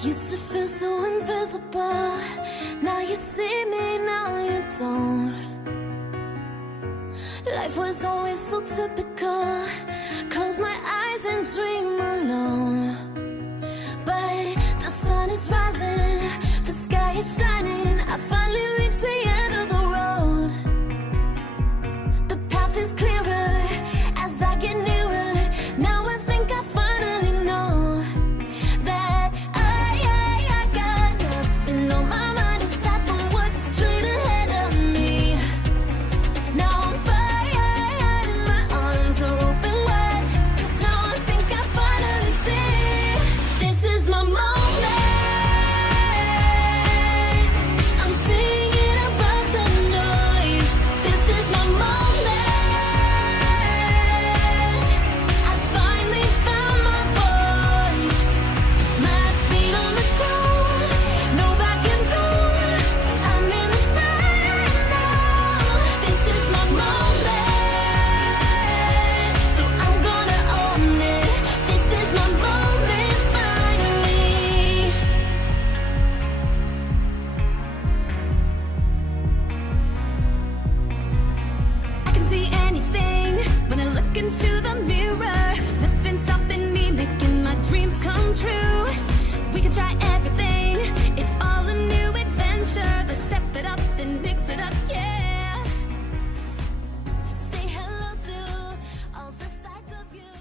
Used to feel so invisible. Now you see me, now you don't. Life was always so typical. Close my eyes and dream alone. But the sun is rising, the sky is shining. I finally reached the end of the road. The path is clearer as I get nearer. Now I think I finally know that I got nothing on my mind aside from what's straight ahead of me. Now I'm flying and my arms are open wide, 'cause now I think I finally see this is my moment. I'm singing above the noise. This is my moment. I finally found my voice. My feet on the ground, no backing down. I'm in the spotlight now. This is my moment, so I'm gonna own it. This is my moment finally. I can see anything when I look into the mirror. Nothing's stopping me, making my dreams come true. We can try everything, it's all a new adventure. Let's step it up and mix it up, yeah. Say hello to all the sides of you.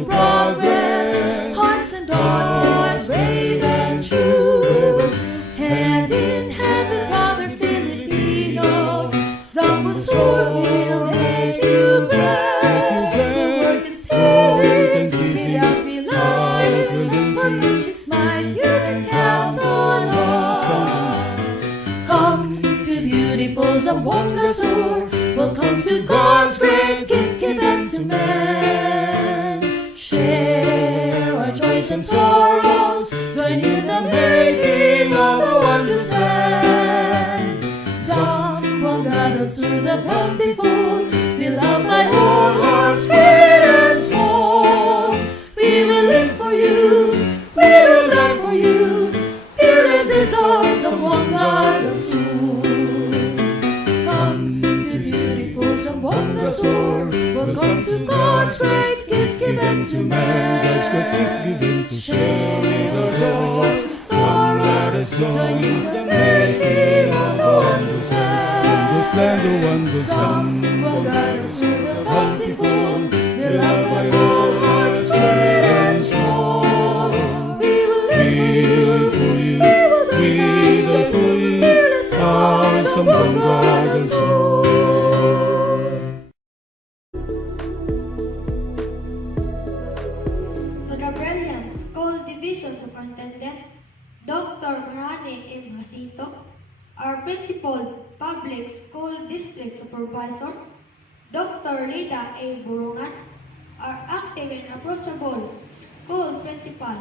to progress. Hearts and daughters, brave and true. Hand in hand with brother Filipinos, Zambo Sur will make you great. We'll work and seize without relenting. For country's might, you can count on us. Come to beautiful Zamboanga Sur. Welcome to God's great gift given to man. Share our joys and sorrows, join in the making of the wondrous land. Zamboanga Sur the bountiful, beloved by all hearts great and small. We will live for you, we will die for you. Fearless is our Zamboanga Sur. Welcome to God's great gift given to man. God's great gift given to share our joys and sorrows, join in the making of the wondrous land. This land, the wondrous Zamboanga Sur the bountiful, beloved by all hearts great and small. We will live for you, we die for you. Fearless is our Zamboanga Sur. Dr. Marane M. Jacinto, our Principal Public School District Supervisor, Dr. Lida A. Burungan, our active and approachable school principal,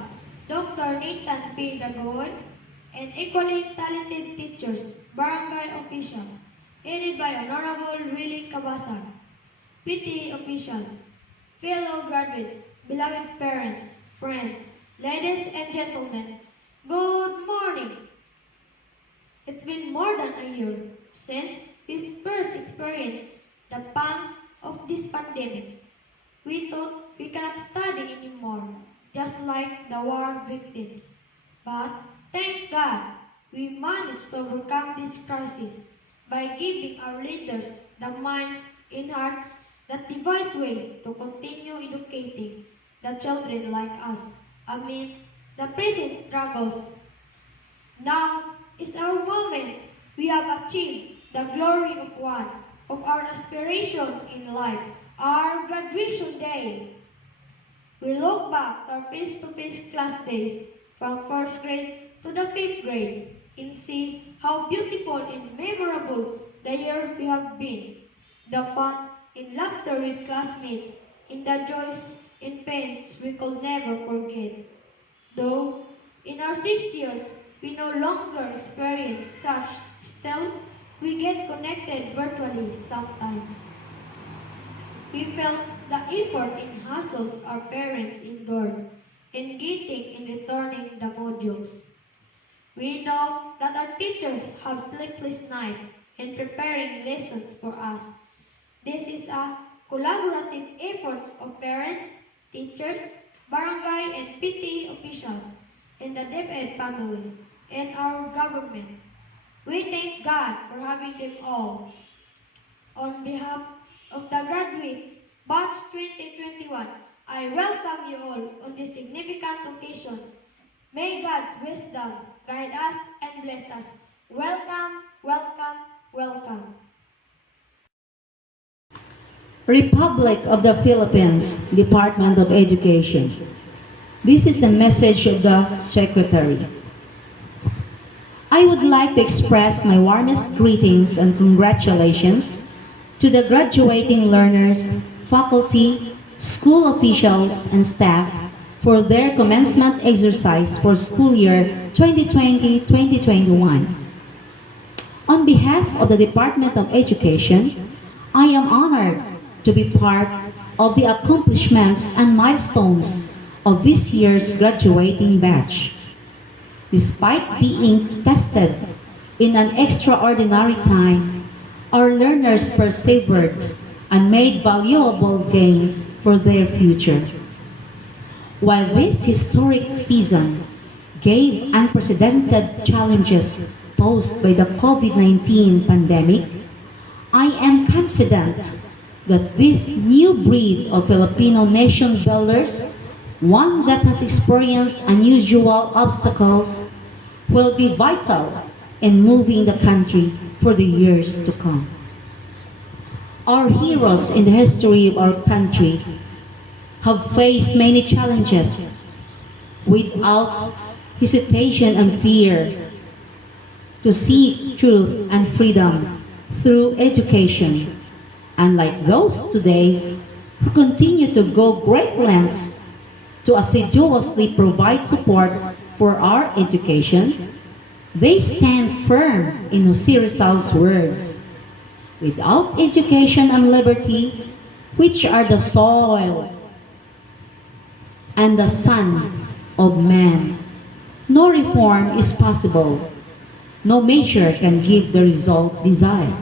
Dr. Nathan P. Dagoy, and equally talented teachers, barangay officials, headed by Honorable Willie Cabasag, PTA officials, fellow graduates, beloved parents, friends, ladies and gentlemen, good morning! It's been more than a year since we first experienced the pangs of this pandemic. We thought we cannot study anymore, just like the war victims. But thank God, we managed to overcome this crisis by giving our leaders the minds and hearts that devise way to continue educating the children like us amid the present struggles. Now is our moment. We have achieved the glory of one of our aspiration in life, our graduation day. We look back to our face-to-face class days from first grade to the fifth grade and see how beautiful and memorable the year we have been. The fun and laughter with classmates, and the joys and pains we could never forget. Though in our 6 years we no longer experience such, still we get connected virtually sometimes. We felt the effort and hassles our parents endured in getting and returning the modules. We know that our teachers have sleepless nights in preparing lessons for us. This is a collaborative effort of parents, teachers, barangay and PTA officials, and the DepEd family, and our government. We thank God for having them all. On behalf of the graduates, Batch 2021, I welcome you all on this significant occasion. May God's wisdom guide us and bless us. Welcome, welcome, welcome. Republic of the Philippines, Department of Education. This is the message of the Secretary. I would like to express my warmest greetings and congratulations to the graduating learners, faculty, school officials, and staff for their commencement exercise for school year 2020-2021. On behalf of the Department of Education, I am honored to be part of the accomplishments and milestones of this year's graduating batch. Despite being tested in an extraordinary time, our learners persevered and made valuable gains for their future. While this historic season gave unprecedented challenges posed by the COVID-19 pandemic, I am confident that this new breed of Filipino nation builders, one that has experienced unusual obstacles, will be vital in moving the country for the years to come. Our heroes in the history of our country have faced many challenges without hesitation and fear to seek truth and freedom through education, unlike those today who continue to go great lengths to assiduously provide support for our education. They stand firm in Jose Rizal's words, "Without education and liberty, which are the soil and the sun of man, no reform is possible. No measure can give the result desired."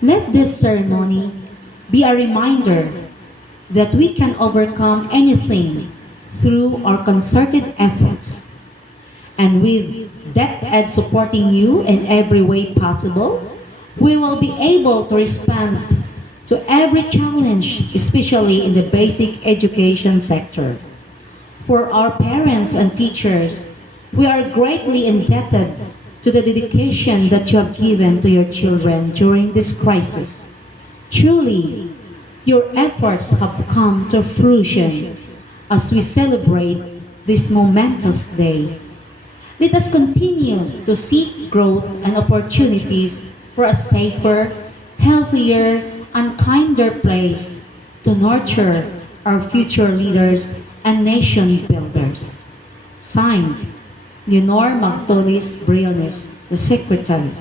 Let this ceremony be a reminder that we can overcome anything through our concerted efforts. And with DepEd supporting you in every way possible, we will be able to respond to every challenge, especially in the basic education sector. For our parents and teachers, we are greatly indebted to the dedication that you have given to your children during this crisis. Truly, your efforts have come to fruition as we celebrate this momentous day. Let us continue to seek growth and opportunities for a safer, healthier, and kinder place to nurture our future leaders and nation builders. Signed, Leonor Magtolis Briones, the Secretary.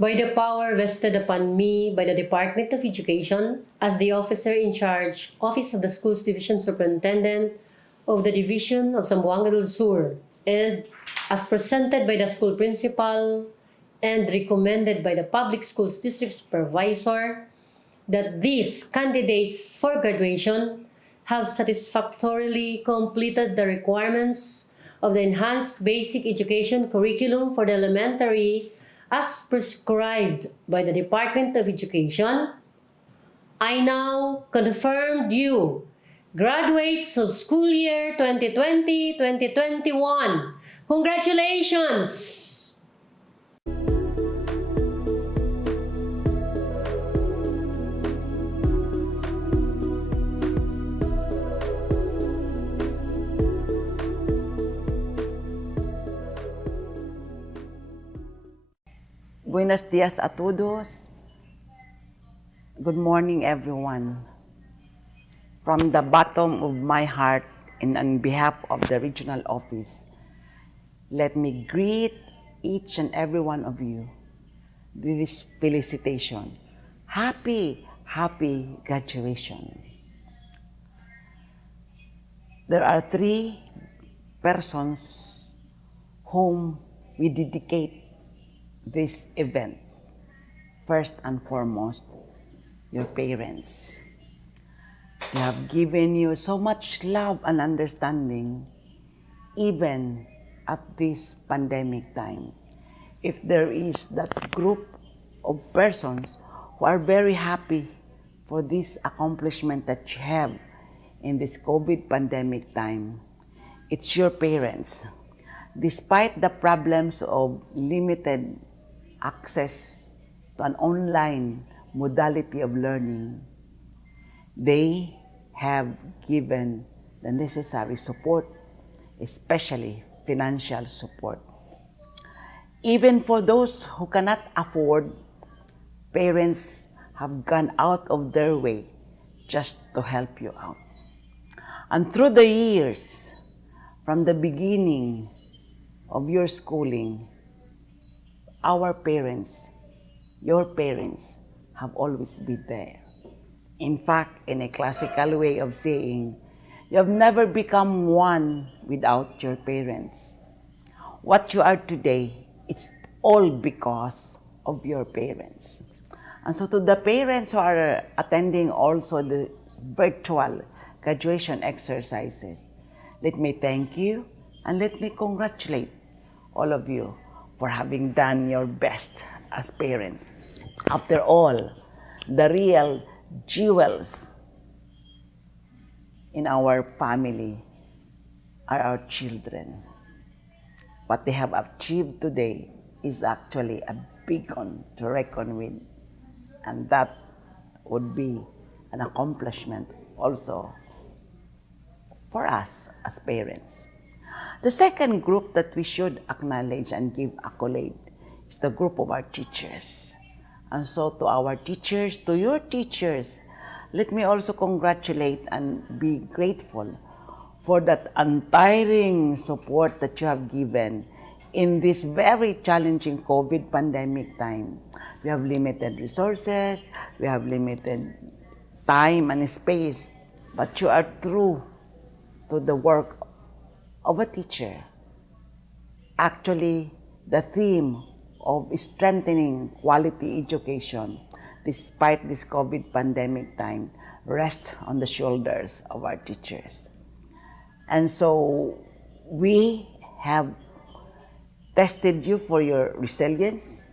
By the power vested upon me by the Department of Education as the officer in charge, Office of the Schools Division Superintendent of the Division of Zamboanga del Sur, and as presented by the school principal and recommended by the Public Schools District Supervisor, that these candidates for graduation have satisfactorily completed the requirements of the Enhanced Basic Education Curriculum for the Elementary as prescribed by the Department of Education. I now confirm you, graduates of school year 2020-2021. Congratulations! Buenos dias a todos. Good morning, everyone. From the bottom of my heart and on behalf of the regional office, let me greet each and every one of you with this felicitation. Happy graduation. There are 3 persons whom we dedicate this event. First and foremost, your parents. They have given you so much love and understanding even at this pandemic time. If there is that group of persons who are very happy for this accomplishment that you have in this COVID pandemic time, it's your parents. Despite the problems of limited access to an online modality of learning, they have given the necessary support, especially financial support. Even for those who cannot afford, parents have gone out of their way just to help you out. And through the years, from the beginning of your schooling, our parents, your parents, have always been there. In fact, in a classical way of saying, you have never become one without your parents. What you are today, it's all because of your parents. And so to the parents who are attending also the virtual graduation exercises, let me thank you and let me congratulate all of you for having done your best as parents. After all, the real jewels in our family are our children. What they have achieved today is actually a big one to reckon with, and that would be an accomplishment also for us as parents. The second group that we should acknowledge and give accolade is the group of our teachers. And so to our teachers, to your teachers, let me also congratulate and be grateful for that untiring support that you have given in this very challenging COVID pandemic time. We have limited resources, we have limited time and space, but you are true to the work of a teacher. Actually, the theme of strengthening quality education despite this COVID pandemic time rests on the shoulders of our teachers. And so we have tested you for your resilience,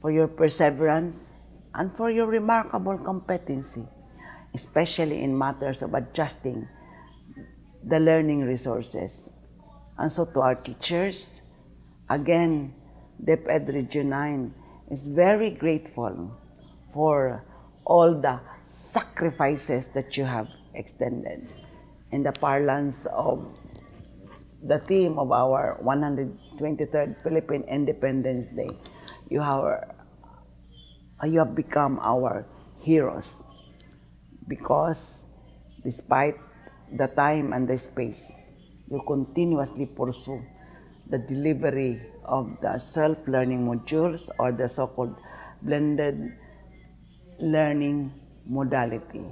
for your perseverance, and for your remarkable competency, especially in matters of adjusting the learning resources. And so to our teachers, again, DepEd Region 9 is very grateful for all the sacrifices that you have extended. In the parlance of the theme of our 123rd Philippine Independence Day, you have become our heroes, because despite the time and the space, you continuously pursue the delivery of the self-learning modules, or the so-called blended learning modality.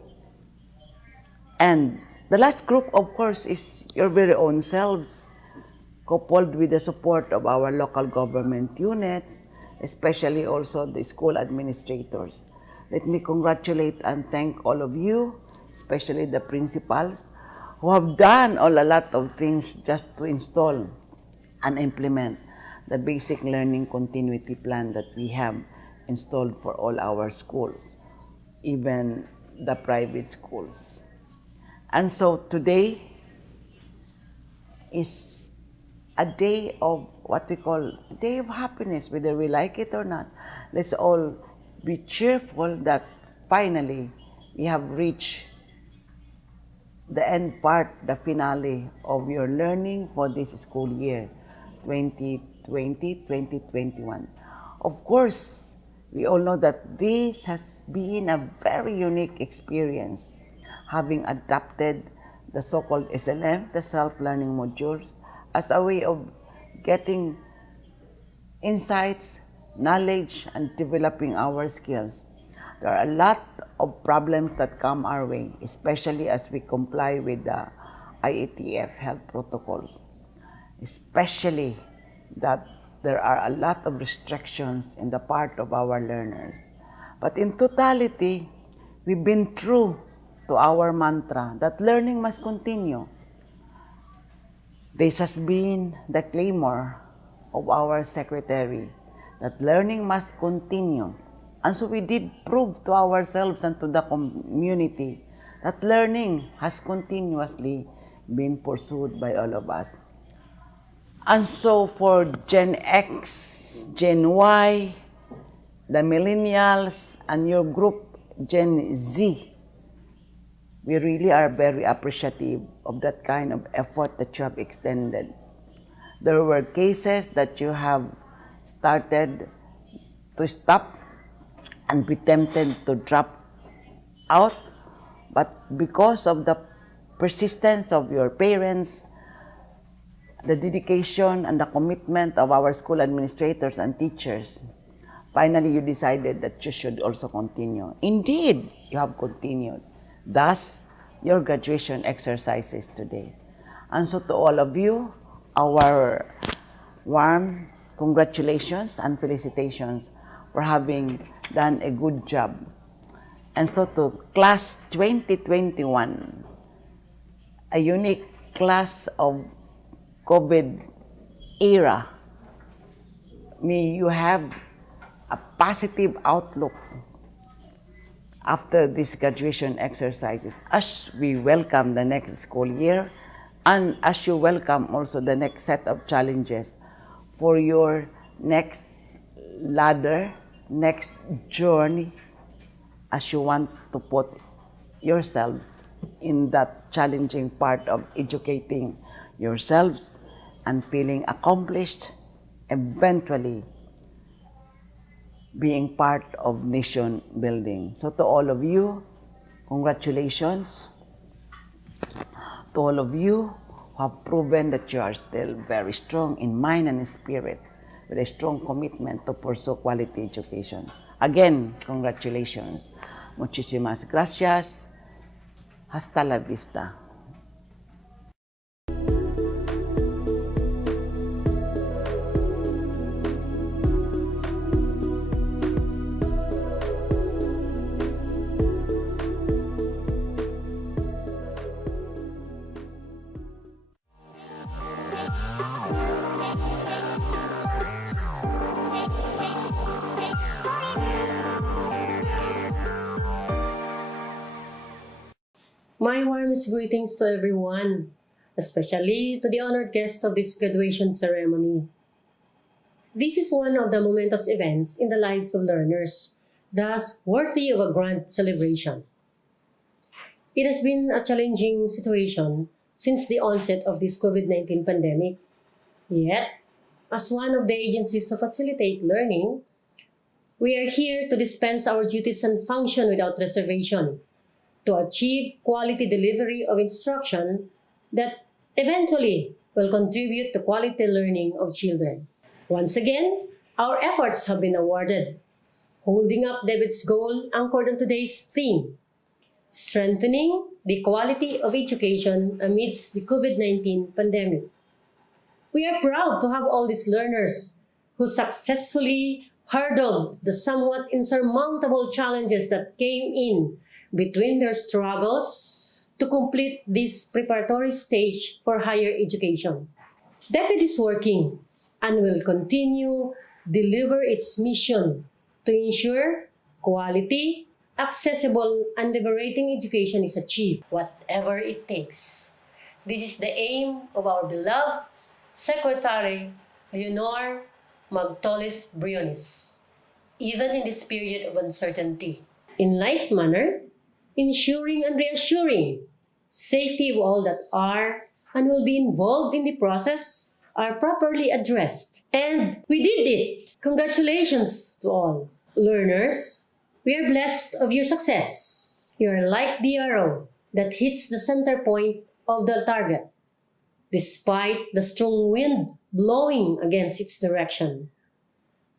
And the last group, of course, is your very own selves, coupled with the support of our local government units, especially also the school administrators. Let me congratulate and thank all of you, especially the principals, who have done a lot of things just to install and implement the basic learning continuity plan that we have installed for all our schools, even the private schools. And so today is a day of what we call a day of happiness, whether we like it or not. Let's all be cheerful that finally we have reached the end part, the finale of your learning for this school year, 2020-2021. Of course, we all know that this has been a very unique experience, having adapted the so-called SLM, the self-learning modules, as a way of getting insights, knowledge, and developing our skills. There are a lot of problems that come our way, especially as we comply with the IATF health protocols, especially that there are a lot of restrictions in the part of our learners. But in totality, we've been true to our mantra that learning must continue. This has been the clamor of our secretary, that learning must continue. And so we did prove to ourselves and to the community that learning has continuously been pursued by all of us. And so for Gen X, Gen Y, the millennials, and your group, Gen Z, We really are very appreciative of that kind of effort that you have extended. There were cases that you have started to stop and be tempted to drop out, but because of the persistence of your parents, the dedication and the commitment of our school administrators and teachers, finally you decided that you should also continue. Indeed, you have continued. Thus, your graduation exercises today. And so to all of you, our warm congratulations and felicitations for having done a good job. And so to class 2021, a unique class of COVID era, may you have a positive outlook after these graduation exercises as we welcome the next school year and as you welcome also the next set of challenges for your next ladder, next journey as you want to put yourselves in that challenging part of educating yourselves and feeling accomplished, eventually being part of nation building. So to all of you, congratulations. To all of you who have proven that you are still very strong in mind and in spirit with a strong commitment to pursue quality education. Again, congratulations. Muchísimas gracias. Hasta la vista. My warmest greetings to everyone, especially to the honored guest of this graduation ceremony. This is one of the momentous events in the lives of learners, thus worthy of a grand celebration. It has been a challenging situation since the onset of this COVID-19 pandemic. Yet, as one of the agencies to facilitate learning, we are here to dispense our duties and function without reservation to achieve quality delivery of instruction that eventually will contribute to quality learning of children. Once again, our efforts have been awarded, holding up David's goal anchored on today's theme, strengthening the quality of education amidst the COVID-19 pandemic. We are proud to have all these learners who successfully hurdled the somewhat insurmountable challenges that came in between their struggles to complete this preparatory stage for higher education. DepEd is working and will continue deliver its mission to ensure quality, accessible, and liberating education is achieved, whatever it takes. This is the aim of our beloved Secretary Leonor Magtolis Briones, even in this period of uncertainty. In like manner, ensuring and reassuring safety of all that are and will be involved in the process are properly addressed. And we did it! Congratulations to all. Learners, we are blessed of your success. You are like the arrow that hits the center point of the target, despite the strong wind blowing against its direction.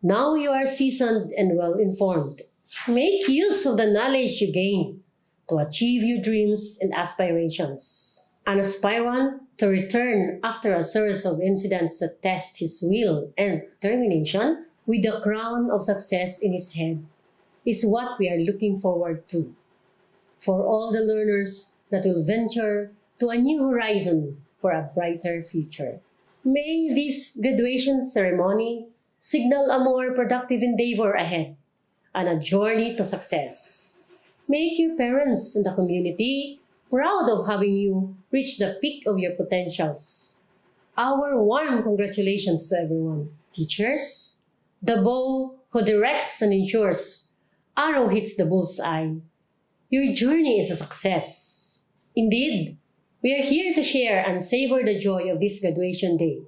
Now you are seasoned and well-informed. Make use of the knowledge you gain to achieve your dreams and aspirations. An aspirant to return after a series of incidents that test his will and determination with the crown of success in his head is what we are looking forward to. For all the learners that will venture to a new horizon for a brighter future. May this graduation ceremony signal a more productive endeavor ahead and a journey to success. Make your parents and the community proud of having you reach the peak of your potentials. Our warm congratulations to everyone. Teachers, the bow who directs and ensures arrow hits the bullseye. Your journey is a success. Indeed, we are here to share and savor the joy of this graduation day.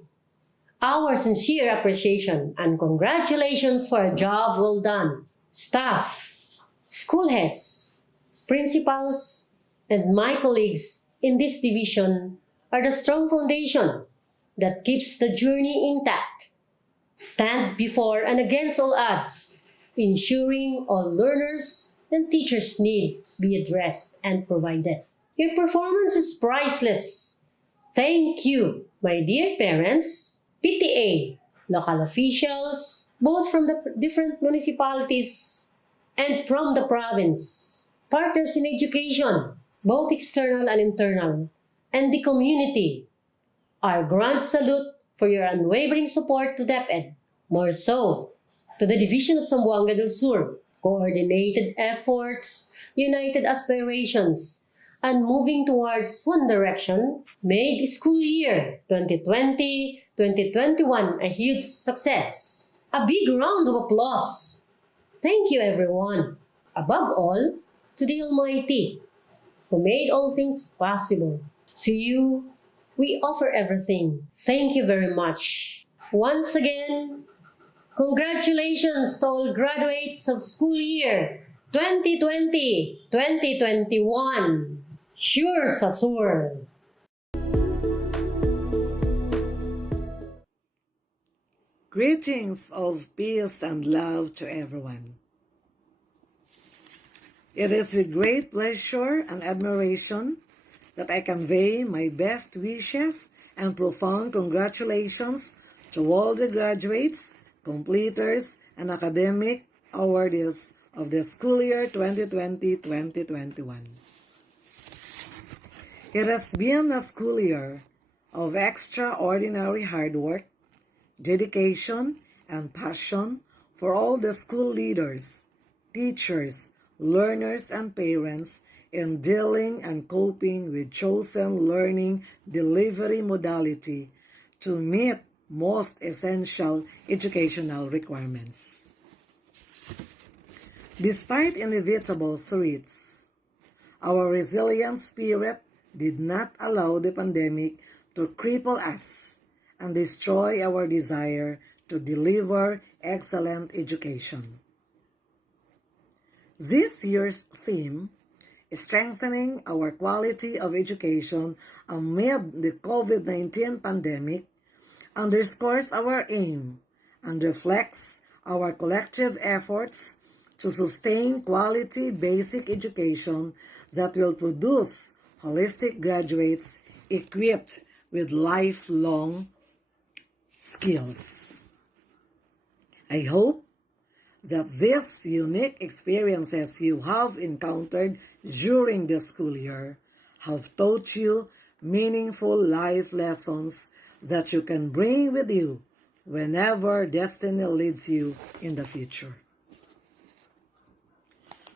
Our sincere appreciation and congratulations for a job well done. Staff, school heads, principals, and my colleagues in this division are the strong foundation that keeps the journey intact. Stand before and against all odds, ensuring all learners and teachers' needs be addressed and provided. Your performance is priceless. Thank you, my dear parents, PTA, local officials, both from the different municipalities and from the province, partners in education, both external and internal, and the community. Our grand salute for your unwavering support to DepEd, more so to the Division of Zamboanga del Sur, coordinated efforts, united aspirations, and moving towards one direction, made school year 2020-2021 a huge success. A big round of applause. Thank you, everyone. Above all, to the Almighty, who made all things possible. To you, we offer everything. Thank you very much. Once again, congratulations to all graduates of school year 2020-2021. Sure sa sur. Greetings of peace and love to everyone. It is with great pleasure and admiration that I convey my best wishes and profound congratulations to all the graduates, completers, and academic awardees of the school year 2020-2021. It has been a school year of extraordinary hard work, dedication, and passion for all the school leaders, teachers, learners, and parents in dealing and coping with chosen learning delivery modality to meet most essential educational requirements. Despite inevitable threats, our resilient spirit did not allow the pandemic to cripple us and destroy our desire to deliver excellent education. This year's theme, strengthening our quality of education amid the COVID-19 pandemic, underscores our aim and reflects our collective efforts to sustain quality basic education that will produce holistic graduates equipped with lifelong skills. I hope that these unique experiences you have encountered during the school year have taught you meaningful life lessons that you can bring with you whenever destiny leads you in the future.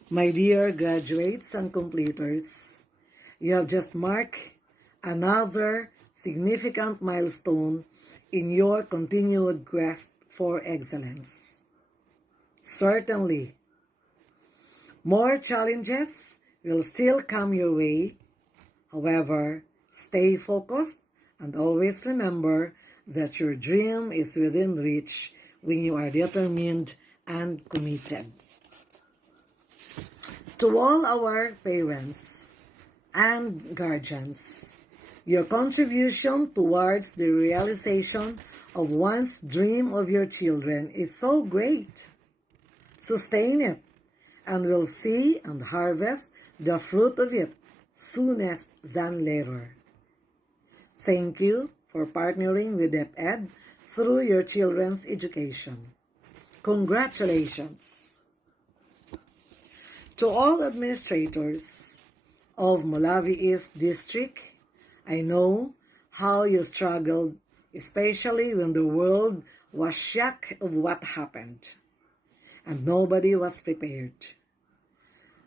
My dear graduates and completers, you have just marked another significant milestone in your continued quest for excellence. Certainly, more challenges will still come your way. However, stay focused and always remember that your dream is within reach when you are determined and committed. To all our parents and guardians, your contribution towards the realization of one's dream of your children is so great. Sustain it, and we'll see and harvest the fruit of it soonest than later. Thank you for partnering with DepEd through your children's education. Congratulations! To all administrators of Molavi East District, I know how you struggled, especially when the world was shocked of what happened, and nobody was prepared.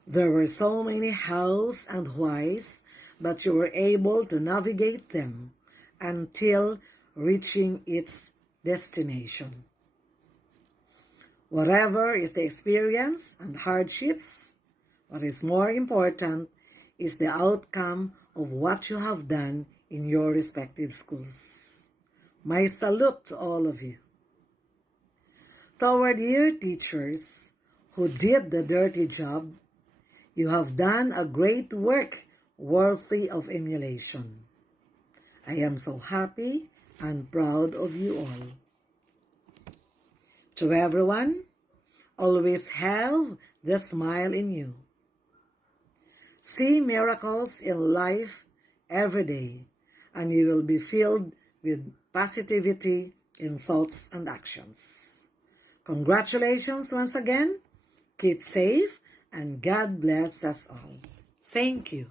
There were so many hows and whys, but you were able to navigate them until reaching its destination. Whatever is the experience and hardships, what is more important is the outcome of what you have done in your respective schools. My salute to all of you. To our dear teachers who did the dirty job, you have done a great work worthy of emulation. I am so happy and proud of you all. To everyone, always have the smile in you. See miracles in life every day, and you will be filled with positivity in thoughts and actions. Congratulations once again. Keep safe, and God bless us all. Thank you.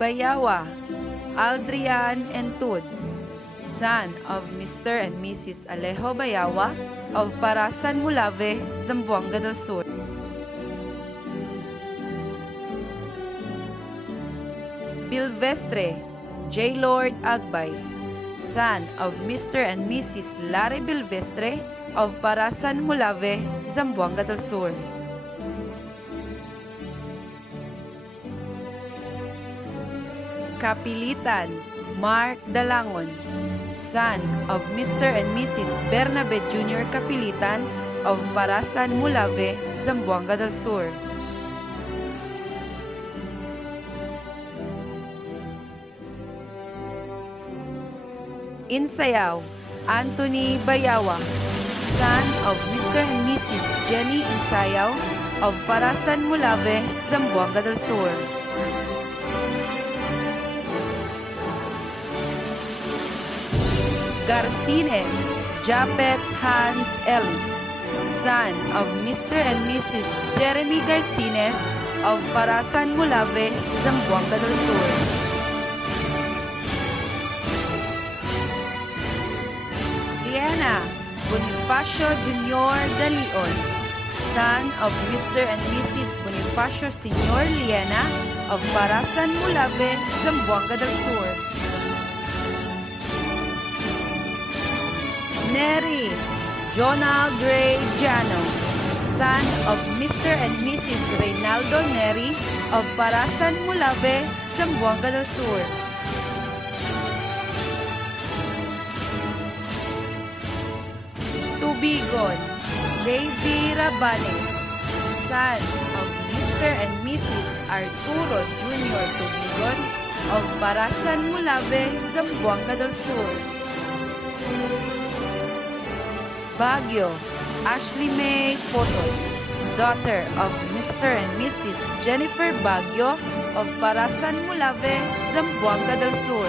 Bayawa, Aldrian Entud, son of Mr. and Mrs. Alejo Bayawa of Parasan, Mulave, Zamboanga del Sur. Bilvestre, J. Lord Agbay, son of Mr. and Mrs. Larry Bilvestre of Parasan, Mulave, Zamboanga del Sur. Kapilitan, Mark Dalangon, son of Mr. and Mrs. Bernabe Jr. Kapilitan of Parasan, Mulave, Zamboanga del Sur. Insayaw, Anthony Bayawa, son of Mr. and Mrs. Jenny Insayaw of Parasan, Mulave, Zamboanga del Sur. Garcines, Japet Hans Eli, son of Mr. and Mrs. Jeremy Garcines of Parasan, Mulave, Zamboanga del Sur. Liena Bonifacio Jr. De Leon, son of Mr. and Mrs. Bonifacio Sr. Liena of Parasan, Mulave, Zamboanga del Sur. Neri Jonald Ray Jano, son of Mr. and Mrs. Reynaldo Neri of Parasan, Mulave, Zamboanga del Sur. Tubigon, J.V. Rabanes, son of Mr. and Mrs. Arturo Jr. Tubigon of Parasan, Mulave, Zamboanga del Sur. Baguio, Ashley May Potoy, daughter of Mr. and Mrs. Jennifer Baguio of Parasan, Mulave, Zamboanga del Sur.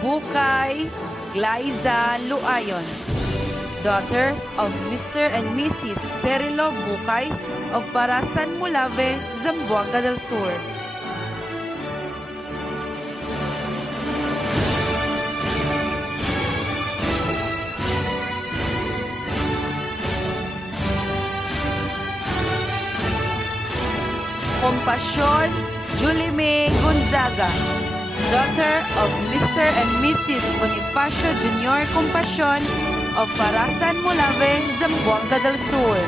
Bukay Glaiza Luayon, daughter of Mr. and Mrs. Cerilo Bukay of Parasan, Mulave, Zamboanga del Sur. Compassion Julie May Gonzaga, daughter of Mr. and Mrs. Bonifacio Jr. Compassion of Parasan, Mulave, Zamboanga del Sur.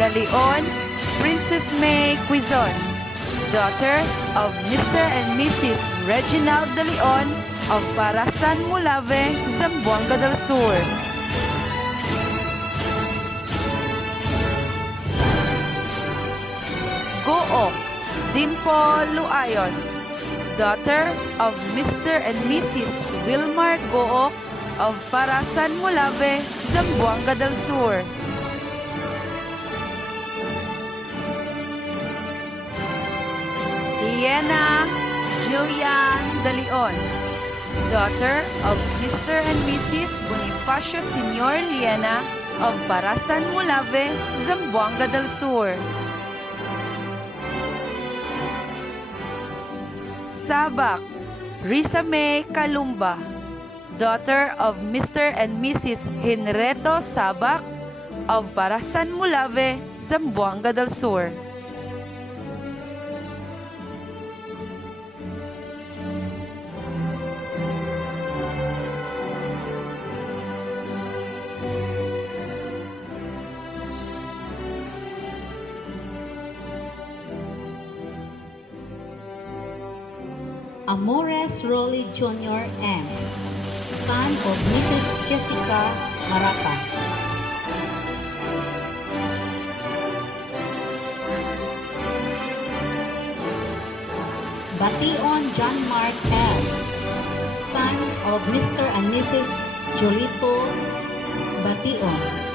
De Leon Princess May Quizon, daughter of Mr. and Mrs. Reginald De Leon of Parasan, Mulave, Zamboanga del Sur. Gook Dimple Luayon, daughter of Mr. and Mrs. Wilmar Gook of Parasan, Mulave, Zamboanga del Sur. Liena Jillian De Leon, daughter of Mr. and Mrs. Bonifacio Sr. Liena of Parasan Mulave, Zamboanga del Sur. Sabak, Risa May Calumba, daughter of Mr. and Mrs. Henreto Sabak of Parasan Mulave, Zamboanga del Sur. Amores Rolly Jr. M., son of Mrs. Jessica Marata. Bation John Mark L., son of Mr. and Mrs. Jolito Bation.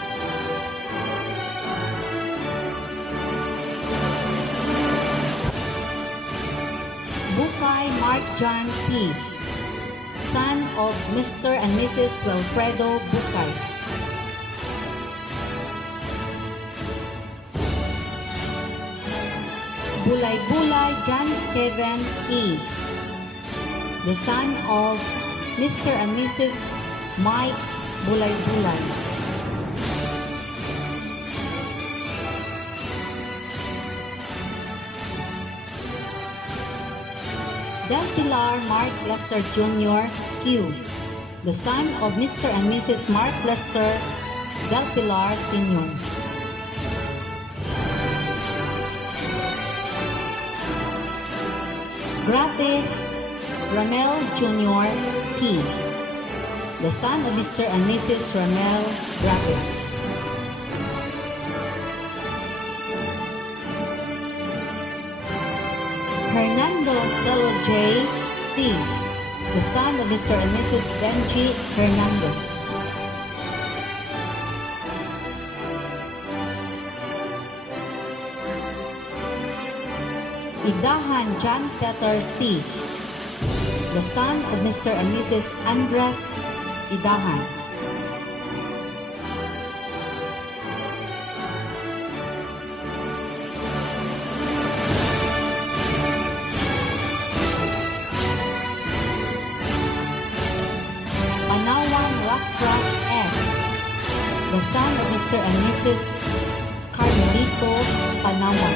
Bukay Mark John P., son of Mr. and Mrs. Wilfredo Bukay. Bulay-Bulay John Kevin E., the son of Mr. and Mrs. Mike Bulay-Bulay. Del Pilar Mark Lester Jr. Q., the son of Mr. and Mrs. Mark Lester Del Pilar Sr. Grate Ramel Jr. P., the son of Mr. and Mrs. Ramel Grate. Hernando Celo J. C., the son of Mr. and Mrs. Benji Hernandez. Idahan John Peter C., the son of Mr. and Mrs. Andres Idahan. The son of Mr. and Mrs. Carmelito Panawan.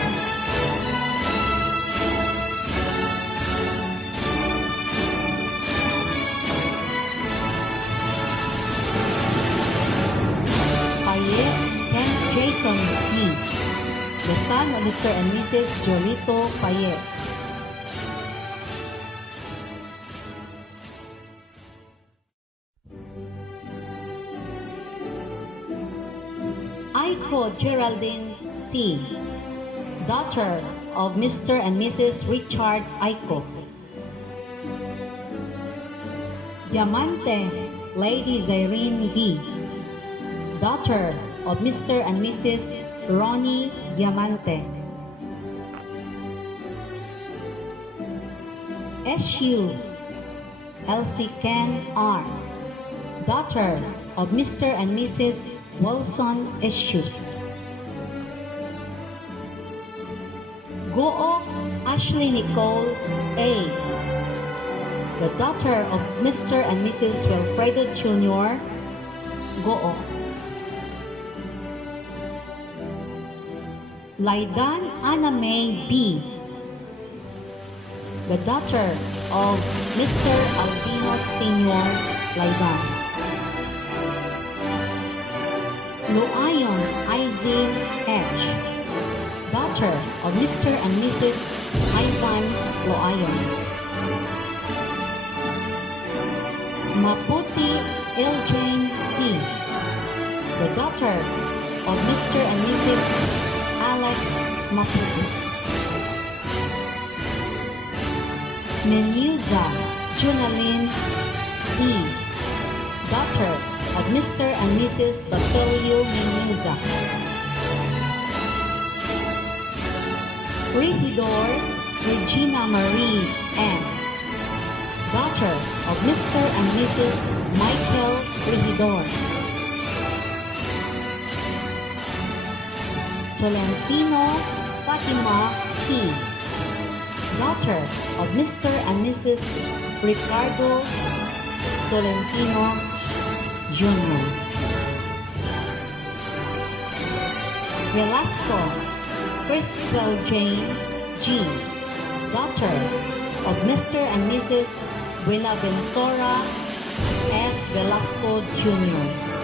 Payet Ken Jason P., the son of Mr. and Mrs. Jolito Payet. Aiko Geraldine T., daughter of Mr. and Mrs. Richard Aiko. Diamante Lady Zairine D., daughter of Mr. and Mrs. Ronnie Diamante. SU Elsie Ken R., daughter of Mr. and Mrs. Wilson Eshu. Gook Ashley Nicole A., the daughter of Mr. and Mrs. Wilfredo Jr. Gook. Laidan Anna May B., the daughter of Mr. Albino Sr. Laidan. Loayon Izzy H., daughter of Mr. and Mrs. Ivan Loayon. Maputi Eljane T., the daughter of Mr. and Mrs. Alex Maputi. Menuza Junaline E., daughter of Mr. and Mrs. Basilio Menuza. Regidor Regina Marie M., daughter of Mr. and Mrs. Michael Regidor. Tolentino Fatima P., daughter of Mr. and Mrs. Ricardo Tolentino Jr. Velasco Crystal Jane G., daughter of Mr. and Mrs. Buenaventura S. Velasco Jr.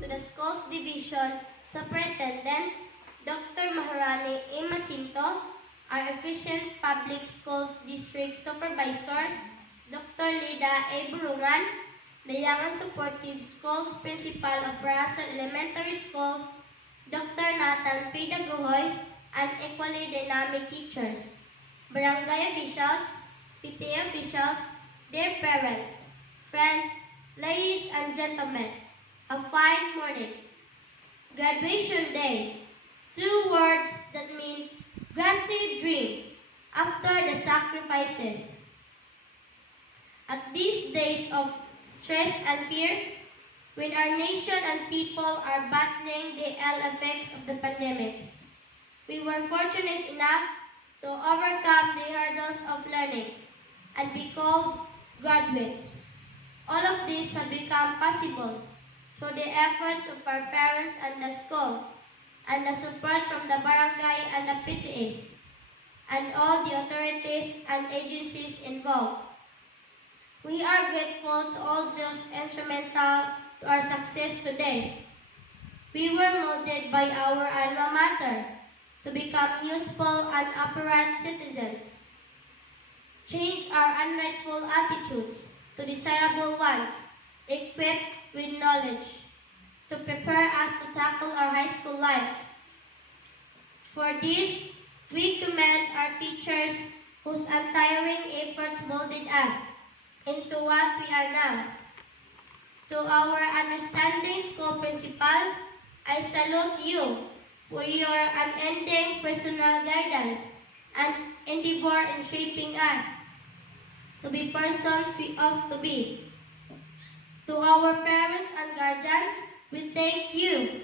To the Schools Division Superintendent, Dr. Maharani A. Masinto, our efficient Public Schools District Supervisor, Dr. Lida A. Burungan, the Young and Supportive Schools Principal of Parasan Elementary School, Dr. Nathan P. Daguhoy, and equally dynamic teachers, barangay officials, PTA officials, dear parents, friends, ladies and gentlemen, a fine morning. Graduation Day. 2 words that mean granted dream after the sacrifices. At these days of stress and fear, when our nation and people are battling the ill effects of the pandemic, we were fortunate enough to overcome the hurdles of learning and be called graduates. All of this have become possible through the efforts of our parents and the school, and the support from the barangay and the PTA, and all the authorities and agencies involved. We are grateful to all those instrumental to our success today. We were molded by our alma mater to become useful and upright citizens, change our unrightful attitudes to desirable ones, equipped with knowledge, to prepare us to tackle our high school life. For this, we commend our teachers whose untiring efforts molded us into what we are now. To our understanding school principal, I salute you for your unending personal guidance and endeavor in shaping us to be persons we ought to be. To our parents and guardians, we thank you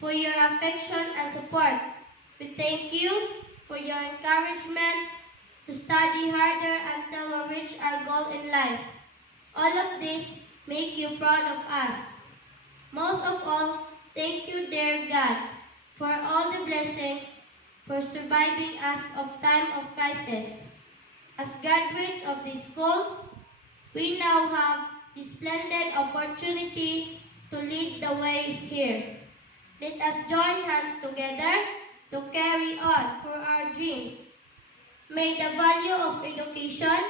for your affection and support. We thank you for your encouragement to study harder until we reach our goal in life. All of this make you proud of us. Most of all, thank you, dear God, for all the blessings, for surviving us of time of crisis. As graduates of this school, we now have the splendid opportunity to lead the way here. Let us join hands together to carry on for our dreams. May the value of education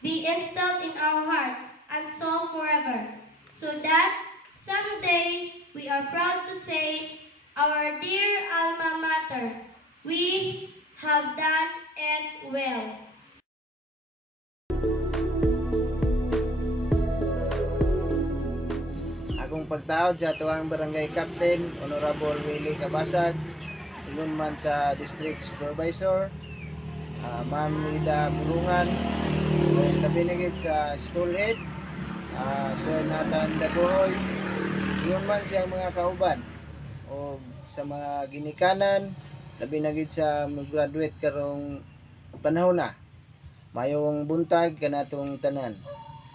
be instilled in our hearts and soul forever, so that someday we are proud to say, our dear alma mater, we have done it well. Akong pagtaod sa tuwang barangay captain, Honorable Willie Cabasag, ingon man sa district supervisor, Ma'am Nida Burungan, o kabinigid sa school head, Sir Nathan Dagohoy, ingon man siyang mga kauban, o sa mga ginikanan, labi na gid sa mag-graduate karong panahon na. Mayong buntag kanatong tanan.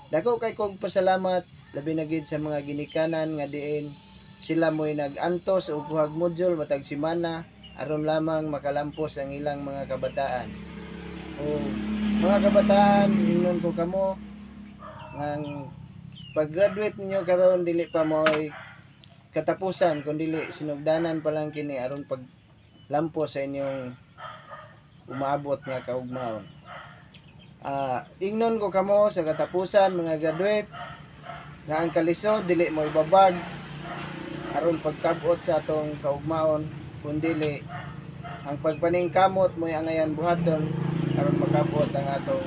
Dako kay kog pasalamat labi na gid sa mga ginikanan nga diin sila mo'y nag-antos og buhag module matag semana aron lamang makalampos ang ilang mga kabataan. O mga kabataan, ingnon ko kamo ngang pag-graduate ninyo karon dili pa mo'y katapusan kun dili sinugdanan pa lang kini aron paglampos sa inyong umaabot nga kaugmaon. Ingnon ko kamo sa katapusan mga graduate nga ang kalisod dili mo ibabag aron pagkabot sa atong kaugmaon kundi ang pagpaningkamot mo angayan buhaton aron makabot ang atong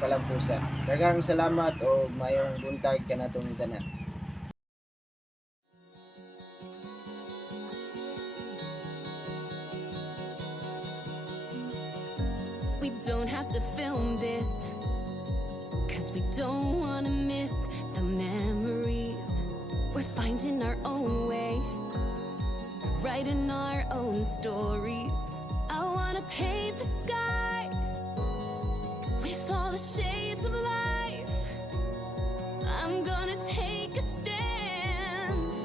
kalampusan. Daghang salamat o mayong buntag kanatong tanan. We don't have to film this, 'cause we don't wanna miss the memories. We're finding our own way, writing our own stories. I wanna paint the sky with all the shades of life. I'm gonna take a stand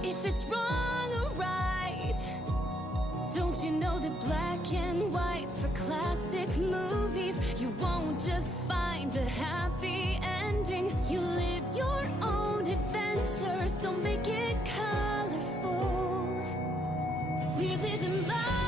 if it's wrong or right. Don't you know that black and white's for classic movies? You won't just find a happy ending. You live your own adventure, so make it colorful. We're living life.